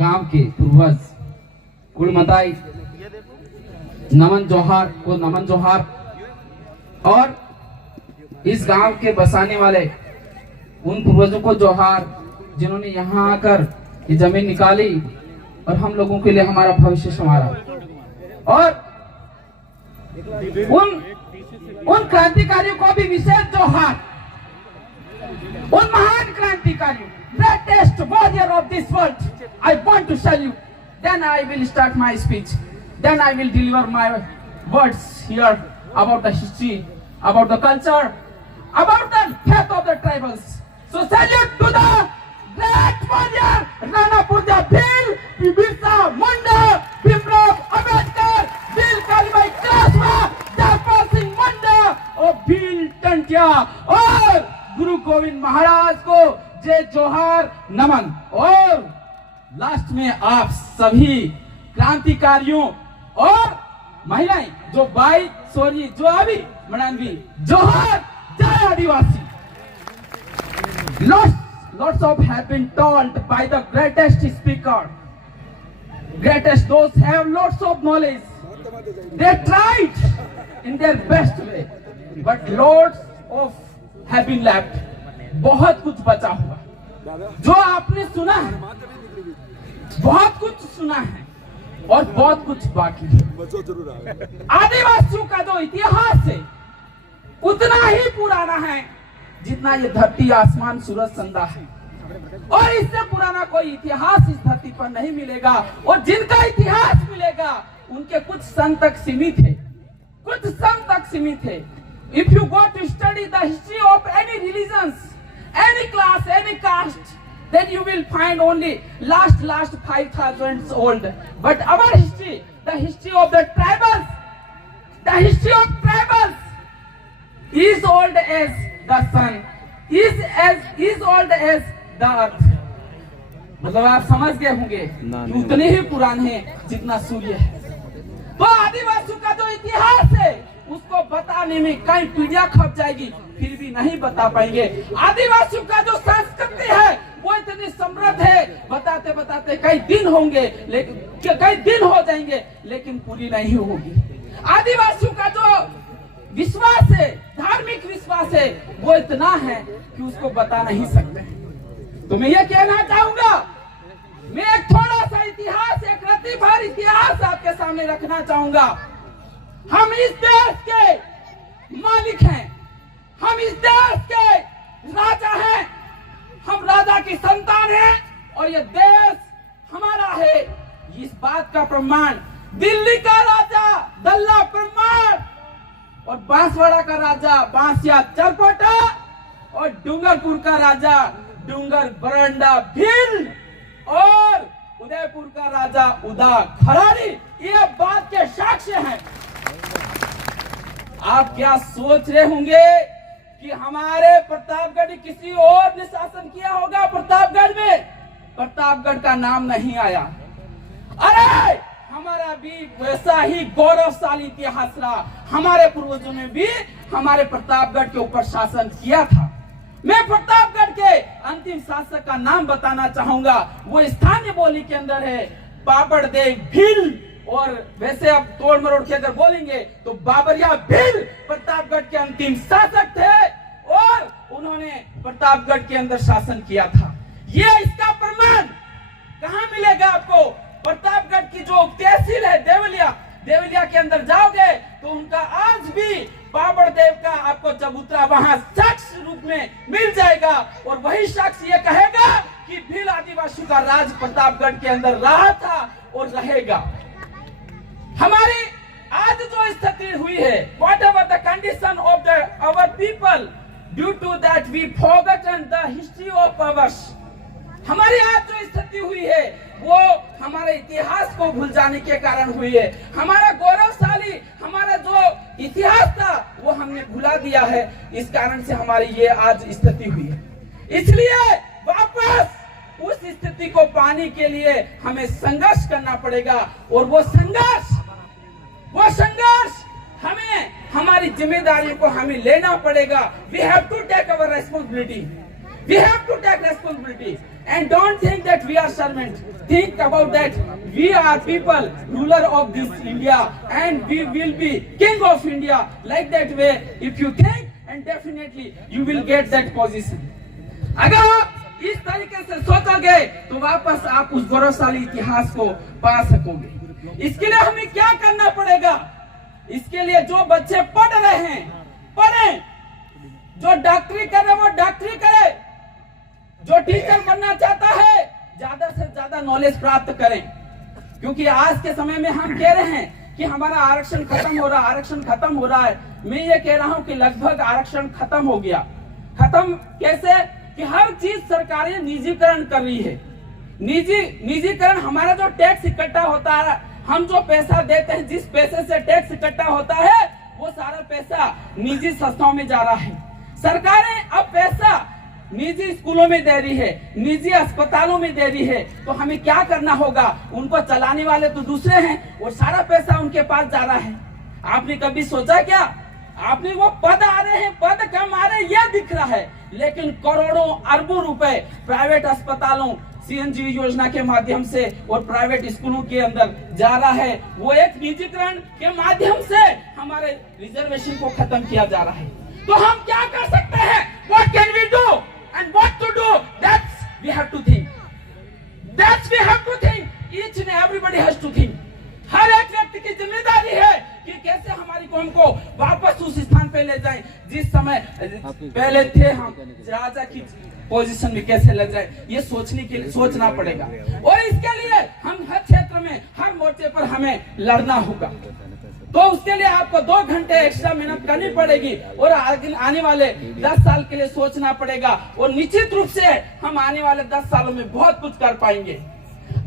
गांव के पूर्वज कुलमताई नमन जोहार को नमन जोहार, और इस गांव के बसाने वाले उन पूर्वजों को जोहार जिन्होंने यहाँ आकर ये जमीन निकाली और हम लोगों के लिए हमारा भविष्य संवारा। और उन क्रांतिकारियों को भी विशेष जोहार, उन महान क्रांतिकारियों, greatest warrior of this world, I want to salute. Then I will start my speech. Then I will deliver my words here about the history, about the culture, about the faith of the tribals. So salute to the great warrior Rana Purja Bhil, Birsa Munda, Bhimrao Ambedkar, Bhil Kalbai Kaswa, Jagpal Singh Munda और भील टंटिया और गुरु गोविंद महाराज को जय जोहार नमन। और last में आप सभी क्रांतिकारियों और महिलाएं जो जो अभी मनानवी जोहार जय आदिवासी। Lots of have been told by the greatest speaker, greatest those have lots of knowledge. They tried in their best way, but lots of have been left. बहुत कुछ बचा हुआ जो आपने सुना है, बहुत कुछ सुना है और बहुत कुछ बाकी है। आदिवासियों का जो इतिहास है उतना ही पुराना है जितना ये धरती आसमान सूरज संध्या है, और इससे पुराना कोई इतिहास इस धरती पर नहीं मिलेगा। और जिनका इतिहास मिलेगा उनके कुछ सन तक सीमित है, कुछ सन तक सीमित है। If you go to study the history of any religions, any class, any caste, then you will find only last 5,000 old. But our history, the history of the tribals, the history of tribals is old as the sun, is old as the earth. मतलब आप समझ गए होंगे कि उतने ही पुराने हैं जितना सूर्य है। तो आदिवासियों का जो इतिहास है उसको बताने में कई पीढ़ियां खप जाएगी, फिर भी नहीं बता पाएंगे। आदिवासियों का जो संस्कृति है वो इतनी समृद्ध है, बताते बताते कई दिन होंगे, लेकिन कई दिन हो जाएंगे लेकिन पूरी नहीं होगी। आदिवासियों का जो विश्वास है, धार्मिक विश्वास है, वो इतना है कि उसको बता नहीं सकते। तो मैं ये कहना चाहूंगा, मैं एक थोड़ा सा इतिहास, एक रत्ती भर इतिहास आपके सामने रखना चाहूंगा। हम इस देश के मालिक हैं, हम इस देश के राजा हैं, हम राजा की संतान हैं और ये देश हमारा है। इस बात का प्रमाण दिल्ली का राजा दल्ला परमार और बांसवाड़ा का राजा बांसिया चरपटा और डूंगरपुर का राजा डूंगर बरंडा भील और उदयपुर का राजा उदा खरारी ये बात के साक्ष्य हैं। आप क्या सोच रहे होंगे कि हमारे प्रतापगढ़ किसी और ने शासन किया होगा? प्रतापगढ़ में प्रतापगढ़ का नाम नहीं आया। अरे हमारा भी वैसा ही गौरवशाली इतिहास रहा, हमारे पूर्वजों ने भी हमारे प्रतापगढ़ के ऊपर शासन किया था। मैं प्रतापगढ़ के अंतिम शासक का नाम बताना चाहूंगा, वो स्थानीय बोली के अंदर है पापड़ देव भील, और वैसे अब तोड़ मरोड़ के अगर बोलेंगे तो बाबरिया भील प्रतापगढ़ के अंतिम शासक थे और उन्होंने प्रतापगढ़ के अंदर शासन किया था। ये इसका प्रमाण कहाँ मिलेगा आपको? प्रतापगढ़ की जो तहसील है देवलिया के अंदर जाओगे तो उनका आज भी बाबर देव का आपको चबूतरा वहां शख्स रूप में मिल जाएगा, और वही शख्स ये कहेगा कि भील आदिवासियों का राज प्रतापगढ़ के अंदर रहा था और रहेगा। हमारी आज जो स्थिति हुई है, whatever the condition of our people due to that we forgotten the history of ours, हमारी आज जो स्थिति हुई है वो हमारे इतिहास को भूल जाने के कारण हुई है। हमारा गौरवशाली हमारा जो इतिहास था वो हमने भुला दिया है, इस कारण से हमारी ये आज स्थिति हुई है। इसलिए वापस उस स्थिति को पाने के लिए हमें संघर्ष करना पड़ेगा, और वो संघर्ष हमें हमारी जिम्मेदारियों को हमें लेना पड़ेगा। We have to take our responsibility, we have to take responsibility and don't think that we are servants. Think about that we are people, ruler of this India, and we will be king of India. Like that way, if you think, and definitely you will get that position. अगर आप इस तरीके से सोचोगे तो वापस आप उस गौरवशाली इतिहास को पा सकोगे। इसके लिए हमें क्या करना पड़ेगा? इसके लिए जो बच्चे पढ़ रहे हैं पढ़े, जो डॉक्टरी करे वो डॉक्टरी करे, जो टीचर बनना चाहता है ज्यादा से ज्यादा नॉलेज प्राप्त करें, क्योंकि आज के समय में हम कह रहे हैं कि हमारा आरक्षण खत्म हो रहा है, आरक्षण खत्म हो रहा है। मैं ये कह रहा हूं कि लगभग आरक्षण खत्म हो गया। खत्म कैसे? कि हर चीज सरकारें निजीकरण कर रही है। निजीकरण, हमारा जो टैक्स इकट्ठा होता है, हम जो पैसा देते हैं, जिस पैसे से टैक्स इकट्ठा होता है वो सारा पैसा निजी संस्थाओं में जा रहा है। सरकारें अब पैसा निजी स्कूलों में दे रही है, निजी अस्पतालों में दे रही है। तो हमें क्या करना होगा? उनको चलाने वाले तो दूसरे हैं और सारा पैसा उनके पास जा रहा है। आपने कभी सोचा क्या? आपने वो पद आ रहे हैं, पद कम आ रहे हैं, यह दिख रहा है, लेकिन करोड़ों अरबों रुपए प्राइवेट अस्पतालों, सीएनजी योजना के माध्यम से और प्राइवेट स्कूलों के अंदर जा रहा है। वो एक निजीकरण के माध्यम से हमारे रिजर्वेशन को खत्म किया जा रहा है। तो हम क्या कर सकते हैं? What can we do and what to do? That's we have to think. That's we have to think. Each and everybody has to think. हर एक व्यक्ति की जिम्मेदारी है कि कैसे हमारी कौम को वापस उस स्थान पे ले जाएं जिस समय पहले थे हम, राजा की पोजीशन में कैसे ले जाए, ये सोचने के लिए सोचना पड़ेगा। और इसके लिए हम हर क्षेत्र में, हर मोर्चे पर हमें लड़ना होगा। तो उसके लिए आपको 2 घंटे एक्स्ट्रा मेहनत करनी पड़ेगी और आने वाले 10 साल के लिए सोचना पड़ेगा। और निश्चित रूप से हम आने वाले 10 सालों में बहुत कुछ कर पाएंगे।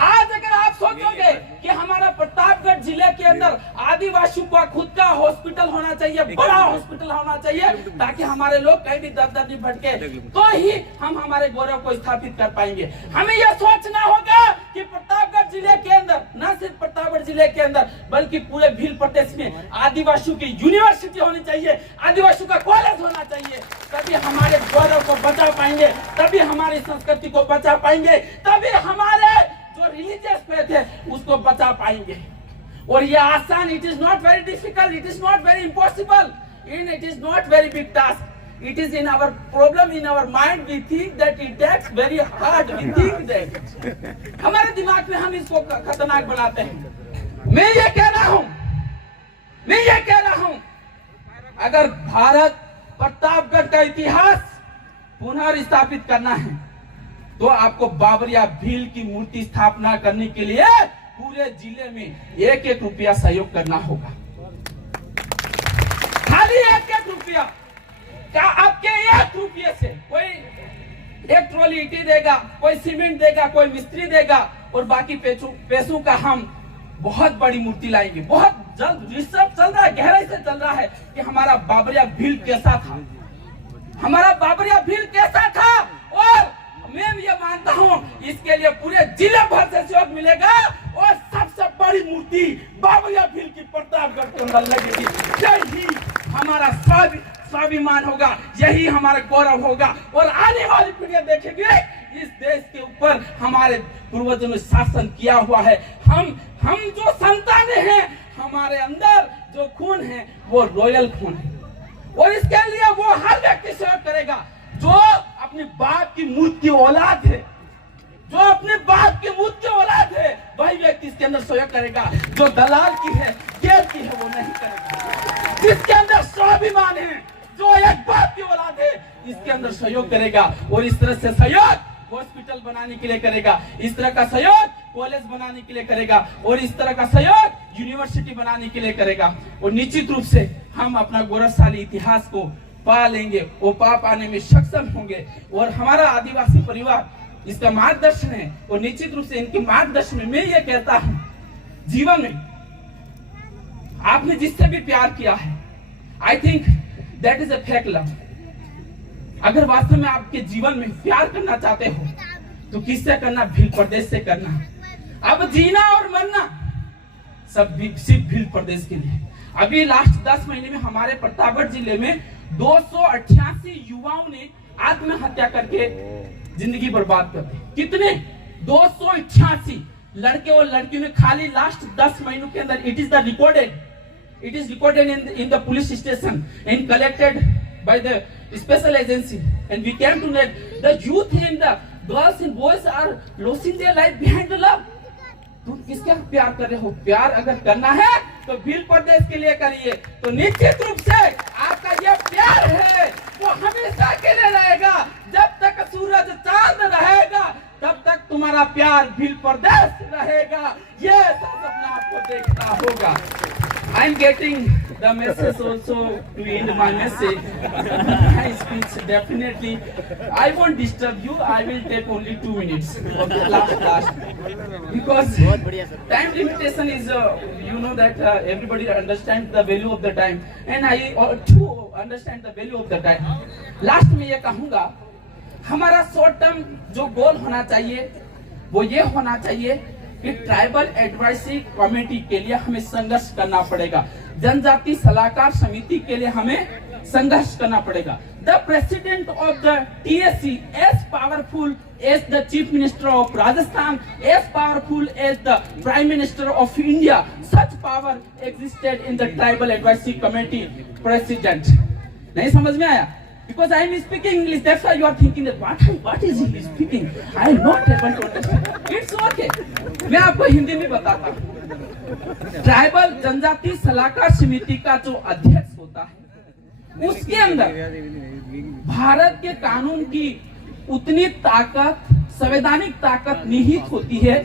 आज अगर आप सोचोगे कि हमारा प्रतापगढ़ जिले के अंदर आदिवासियों का खुद का हॉस्पिटल होना चाहिए, बड़ा हॉस्पिटल होना चाहिए, ताकि हमारे लोग कहीं भी दर नहीं भटके, तो ही हम हमारे गौरव को स्थापित कर पाएंगे। हमें यह सोचना होगा कि प्रतापगढ़ जिले के अंदर, न सिर्फ प्रतापगढ़ जिले के अंदर बल्कि पूरे भील प्रदेश में आदिवासियों की यूनिवर्सिटी होनी चाहिए, आदिवासियों का कॉलेज होना चाहिए। तभी हमारे गौरव को बचा पाएंगे, तभी हमारी संस्कृति को बचा पाएंगे, तभी हमारे जो रिलीजियस फेथ है उसको बचा पाएंगे। और ये आसान, it is not very difficult, it is not very impossible, it is not very big task. It is in our problem, in our mind. We think that it takes very hard. We think that हमारे दिमाग में हम इसको खतरनाक बनाते हैं। मैं ये कह रहा हूँ, अगर भारत प्रतापगढ़ का इतिहास पुनः स्थापित करना है तो आपको बाबरिया भील की मूर्ति स्थापना करने के लिए पूरे जिले में 1-1 रुपया सहयोग करना होगा। खाली 1-1 रुपया। क्या आपके 1 रुपये से कोई 1 ट्रॉली ईंटें देगा, कोई सीमेंट देगा, कोई मिस्त्री देगा, और बाकी पैसों का हम बहुत बड़ी मूर्ति लाएंगे। बहुत जल्द रिसर्च चल रहा है, गहराई से चल रहा है कि हमारा बाबरिया भील कैसा था, हमारा बाबरिया भील कैसा था। और मैं ये मानता हूँ इसके लिए पूरे जिले भर से सहयोग मिलेगा और सबसे बड़ी मूर्ति बाबरिया भील की प्रतापगढ़ के अंदर लगेगी। यही हमारा स्वाभिमान होगा, यही हमारा गौरव होगा। और आने वाली पीढ़ियां देखेंगे इस देश के ऊपर हमारे पूर्वजों ने शासन किया हुआ है। हम जो संतानें हैं, हमारे अंदर जो खून है वो रॉयल खून है। और इसके लिए वो हर व्यक्ति सहयोग करेगा जो अपने बाप की मूर्ति औलाद है, जो अपने बाप की मूर्ति औलाद है, वही व्यक्ति इसके अंदर सहयोग करेगा। जो दलाल की है, गैर की है, वो नहीं करेगा। जिसके अंदर स्वाभिमान है, जो एक बाप की औलाद है, इसके अंदर सहयोग करेगा। और इस तरह से सहयोग हॉस्पिटल बनाने के लिए करेगा, इस तरह का सहयोग कॉलेज बनाने के लिए करेगा, और इस तरह का सहयोग यूनिवर्सिटी बनाने के लिए करेगा। और निश्चित रूप से हम अपना गौरवशाली इतिहास को पा लेंगे, वो पाने में सक्षम होंगे। और हमारा आदिवासी परिवार इसका मार्गदर्शन है। और निश्चित रूप से इनके मार्गदर्शन में मैं ये कहता हूं, जीवन में आपने जिससे भी प्यार किया है, I think that is a fake love. अगर वास्तव में आपके जीवन में प्यार करना चाहते हो तो किससे करना? भील प्रदेश से करना। अब जीना और मरना सब सिर्फ भील प्रदेश के लिए। अभी लास्ट 10 महीने में हमारे प्रतापगढ़ जिले में 288 युवाओं ने आत्महत्या करके जिंदगी बर्बाद करते हैं। कितने 288 लड़के और लड़कियों ने खाली लास्ट 10 महीनों के अंदर, it is recorded in the police station and collected by the special agency and we came to know the youth and the girls and boys are losing their life behind the love. तुम किसका प्यार कर रहे हो? प्यार अगर करना है तो भील प्रदेश के लिए करिए, तो निश्चित रूप से आपका ये प्यार है वो हमेशा के लिए रहेगा। जब तक सूरज चांद रहेगा तब तक तुम्हारा प्यार भील प्रदेश रहेगा। ये सब अपना आपको देखना होगा। I am getting the message also to end my message. My speech definitely. I won't disturb you. I will take only 2 minutes of the last. Because time limitation is, you know that everybody understands the value of the time, and I too understand the value of the time. Last में ये कहूँगा, हमारा short term जो गोल होना चाहिए वो ये होना चाहिए कि ट्राइबल एडवाइजरी कमेटी के लिए हमें संघर्ष करना पड़ेगा। जनजाति सलाहकार समिति के लिए हमें संघर्ष करना पड़ेगा। The president of the TSC as powerful as the chief minister of Rajasthan, as powerful as the prime minister of India, such power existed in the tribal advisory committee president. नहीं समझ में आया? Because I am speaking English, that's why you are thinking that what is he speaking? I am not able to understand. It's okay. मैं आपको हिंदी में बताता हूँ। Tribal जनजाति सलाहकार समिति का जो अध्यक्ष होता है, उसके अंदर भारत के कानून की उतनी ताकत, संवैधानिक ताकत निहित होती है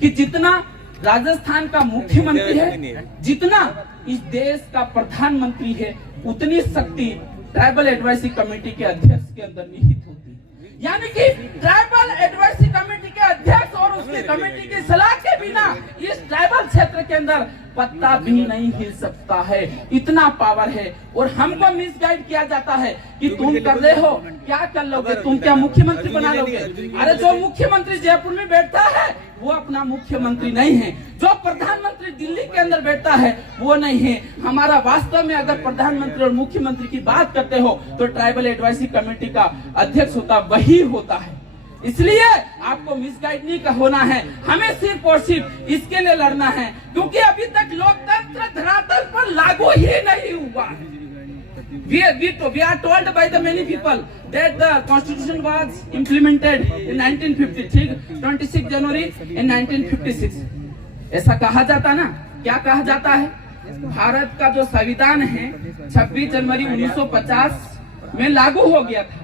कि जितना राजस्थान का मुख्यमंत्री है, जितना इस देश का प्रधानमंत्री है, उतनी शक्ति ट्राइबल एडवाइजरी कमेटी के अध्यक्ष के अंदर निहित होती है। यानी कि ट्राइबल एडवाइजरी कमेटी के अध्यक्ष और उसकी कमेटी की सलाह के बिना इस ट्राइबल क्षेत्र के अंदर पत्ता भी नहीं हिल सकता है, इतना पावर है। और हमको मिसगाइड किया जाता है कि तुम कर रहे हो, क्या कर लोगे, तुम क्या मुख्यमंत्री बना लोगे? अरे जो मुख्यमंत्री जयपुर में बैठता है वो अपना मुख्यमंत्री नहीं है, जो प्रधानमंत्री दिल्ली के अंदर बैठता है वो नहीं है हमारा। वास्तव में अगर प्रधानमंत्री और मुख्यमंत्री की बात करते हो तो ट्राइबल एडवाइजरी कमेटी का अध्यक्ष होता वही होता है। इसलिए आपको मिसगाइड नहीं होना है, हमें सिर्फ और सिर्फ इसके लिए लड़ना है क्योंकि अभी तक लोकतंत्र धरातल पर लागू ही नहीं हुआ। We are told by the many people that the constitution was implemented in 1953, 26 January in 1956. ऐसा कहा जाता ना, क्या कहा जाता है? भारत का जो संविधान है 26 जनवरी 1950 में लागू हो गया था,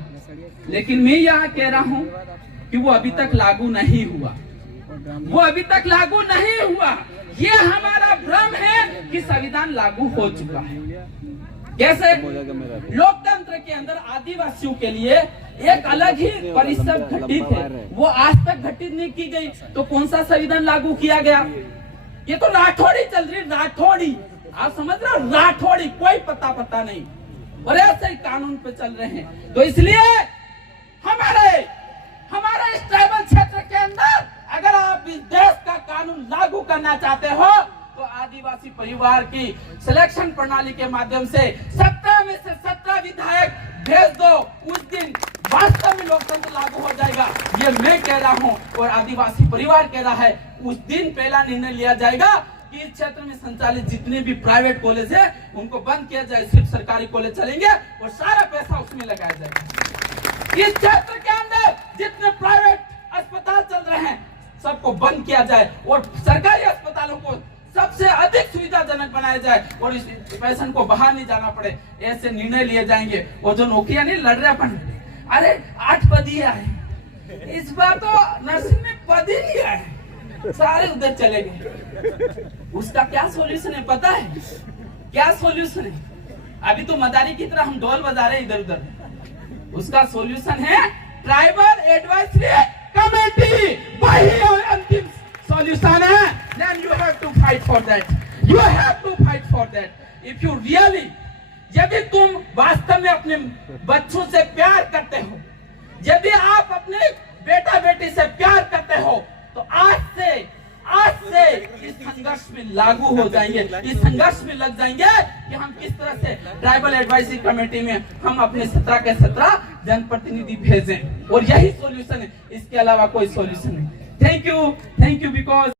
लेकिन मैं यहाँ कह रहा हूँ कि वो अभी तक लागू नहीं हुआ, वो अभी तक लागू नहीं हुआ। ये हमारा भ्रम है कि संविधान लागू हो चुका है। कैसे? लोकतंत्र के अंदर आदिवासियों के लिए एक अलग ही परिषद गठित है, वो आज तक गठित नहीं की गई, तो कौन सा संविधान लागू किया गया? ये तो राठौड़ी चल रही, राठौड़ी, आप समझ रहे हो? राठौड़ी, कोई पता नहीं, और ऐसे ही कानून पे चल रहे हैं। तो इसलिए हमारे इस ट्राइबल क्षेत्र के अंदर अगर आप इस देश का कानून लागू करना चाहते हो तो आदिवासी परिवार की सिलेक्शन प्रणाली के माध्यम से 17 में से 17 विधायक भेज दो, उस दिन वास्तव में लोकतंत्र लागू हो जाएगा। ये मैं कह रहा हूँ और आदिवासी परिवार कह रहा है। उस दिन पहला निर्णय लिया जाएगा कि इस क्षेत्र में संचालित जितने भी प्राइवेट कॉलेज है उनको बंद किया जाए, सिर्फ सरकारी कॉलेज चलेंगे और सारा पैसा उसमें लगाया जाएगा। इस क्षेत्र के अंदर जितने प्राइवेट अस्पताल चल रहे हैं सबको बंद किया जाए और सरकारी अस्पतालों को सबसे अधिक सुविधाजनक बनाया जाए और इस पेशेंट को बाहर नहीं जाना पड़े। ऐसे निर्णय लिए जाएंगे। और जो नौकरियां नहीं लड़ रहे अपन, अरे 8 पद ही आए, इस बार तो नर्सिंग में पद ही नहीं आए, सारे उधर चले गए। उसका क्या सॉल्यूशन है पता है? क्या सॉल्यूशन है? अभी तो मदारी की तरह हम ढोल बजा रहे हैं इधर उधर। उसका सॉल्यूशन है ट्राइबल एडवाइजरी कमेटी, वही अंतिम सॉल्यूशन है। Then you have to fight for that. You have to fight for that. If you really, यदि तुम वास्तव में अपने बच्चों से प्यार करते हो, यदि आप अपने बेटा बेटी से प्यार करते हो, तो आज से इस संघर्ष में लागू हो जाएंगे, इस संघर्ष में लग जाएंगे कि हम किस तरह से ट्राइबल एडवाइजरी कमेटी में हम अपने 17 के 17 जनप्रतिनिधि भेजें, और यही सॉल्यूशन है, इसके अलावा कोई सॉल्यूशन नहीं। Thank you because